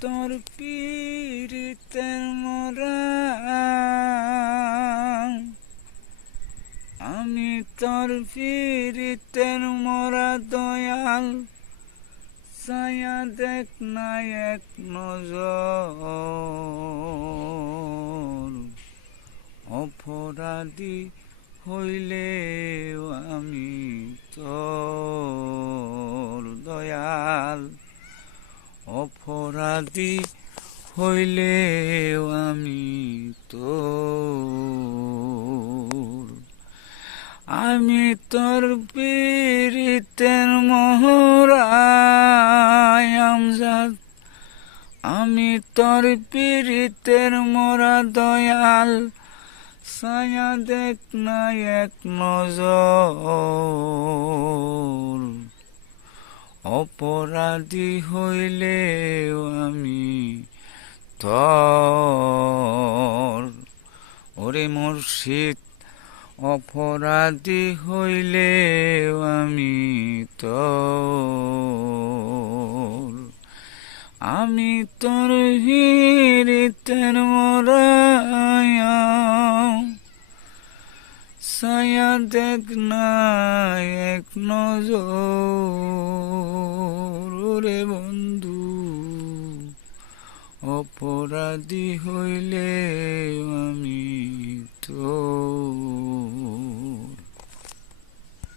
তোর পীড়িতের মরা, আমি তোর পীড়িতের মরা দয়াল, ছায়া দেখ না এক নজর। অপরাধী হইলেও আমি তোর দয়াল, অপরাধী হইলেও আমি তোর। আমি তোর পীড়িতের মহরা আমজাদ, আমি তোর পীড়িতের মরা দয়াল, ছায়া দেখ না এক নজর। অপরাধী হইলেও আমি তোর। ওরে মুর্শিদ, অপরাধী হইলেও আমি তোর। আমি তোর পীড়িতের মরা, ছায়া দেখ না এক নজর। ওরে বন্ধু, অপরাধী হইলে আমি তোর।